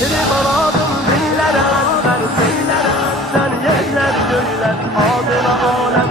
Mehri baladım dillere ezber söyler Sen yerler göyler adına alem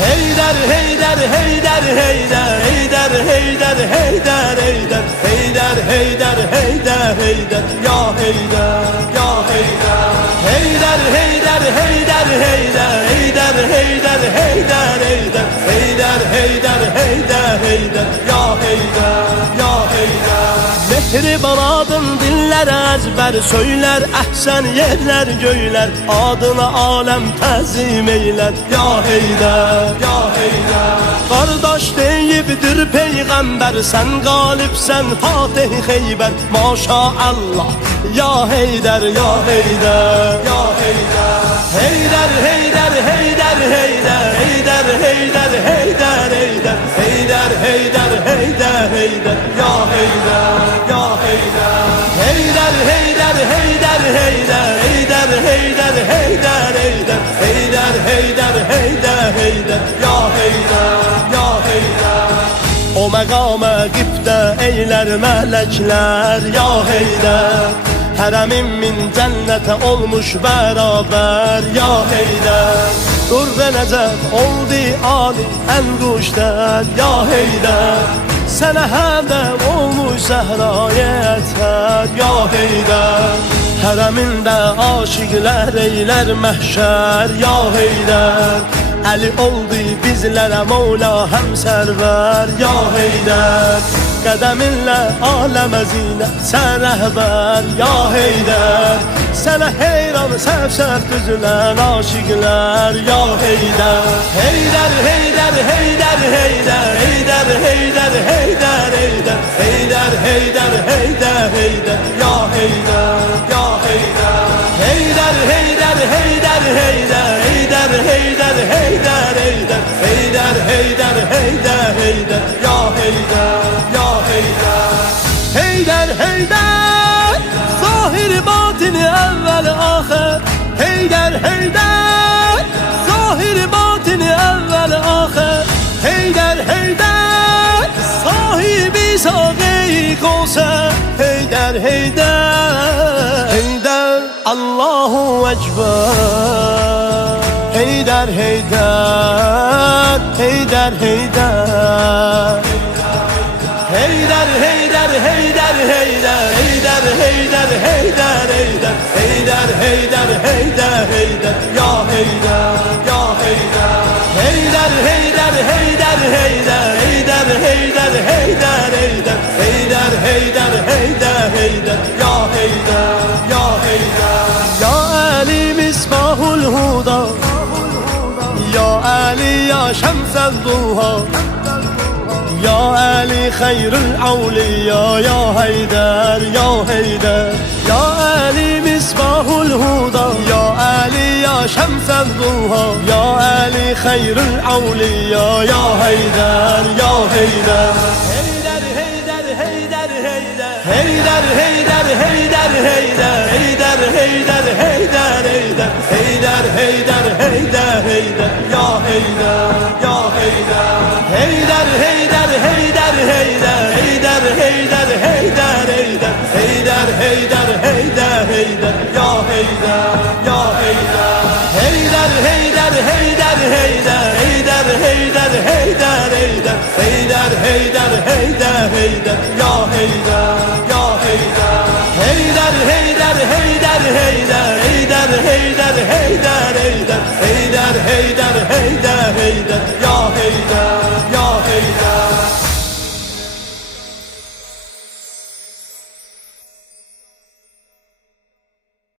Heyder Heyder Heyder Heyder Heyder Heyder Heyder Heyder Heyder Heyder Heyder Heyder Ya Heyder Ya Heyder Heyder Heyder Heyder Heyder Heyder Heyder Heyder Heyder Heyder Heyder Heyder Heyder Ya Heyder Ya Heyder Mehri baladım dillere ezber söyler Əhsən yerler göyler adına alem təzim eyler Ya Heyder Ya Heyder Kardeş deyibdir peygamber sen galipsen Fatih Xeybər maşallah Ya Heyder Ya Heyder Ya Heyder Heyder Heyder Heyder Heyder Heyder Heyder Heyder Heyder Heyder Heyder Heyder Heyder Ya Heyder Ya Heyder Heyder Heyder Heyder Heyder Heyder Heyder Heyder Heyder Heyder Heyder Heyder Heyder Ya Heyder Ya Heyder O məqamə qibdə eylər mələklər Ya Heyder Hərəmin min cənnətə olmuş bərabər Ya Heyder Dur və nəcəb oldu ali ən quşdər Ya Heyder Sənə hədəm olmuş səhraya ətər Ya Heyder Hərəmində aşiqlər eylər məhşər Ya Heyder Əli oldu bizlərə Mevla həm sərvər Ya Heyder Qədəminlə aləmə zinət sən rəhbər Ya Heyder Sənə heyran səf-səf düzülən aşiqlər Ya Heyder Heyder Heyder Heyder Heyder Heyder Heyder Heyder Heyder Heyder Heyder Heyder Heyder Ya Heyder Ya Heyder Heyder Heyder Heyder Heyder Heyder Heyder Heyder Heyder Heyder Heyder Heyder Heyder Ya Heyder Ya Heyder Heyder Heyder Zahir batini evvel ahir Heyder Heyder Zahir batini evvel ahir Heyder Heyder Sahibi sahi kosa Heyder Heyder Heyder Allahu Ekber Heyder Heyder Heyder Heyder Heyder Heyder Heyder Heyder Heyder Heyder Heyder Heyder Heyder Heyder Heyder Heyder Ya Heyder Ya Heyder Heyder Heyder Heyder Heyder Heyder Heyder Heyder Heyder Heyder Heyder Heyder Heyder Ya Heyder Ya Heyder Ya Ali Misbahul Huda Ya Ali Ya Şemsel Duha Ya Ali Hayrul Avliya Ya Heyder Ya Heyder Ya Ali Misbahul Huda Ya Ali Ya Şemsel Duha Ya Ali Hayrul Avliya Ya Heyder Ya Heyder Heyder Heyder Heyder Heyder Heyder Heyder Heyder Heyder Heyder Heyder Heyder Heyder Heyder Heyder Heyder Heyder Ya Heyder Ya Heyder Heyder Heyder Heyder Heyder Heyder Heyder Heyder Heyder Heyder Heyder Heyder Heyder Ya Heyder Ya Heyder Heyder Heyder Heyder Heyder Heyder Heyder Heyder Heyder Heyder Heyder Heyder Heyder Ya Heyder Ya Heyder Heyder Heyder Heyder Heyder Heyder Heyder Heyder Heyder Heyder Heyder Heyder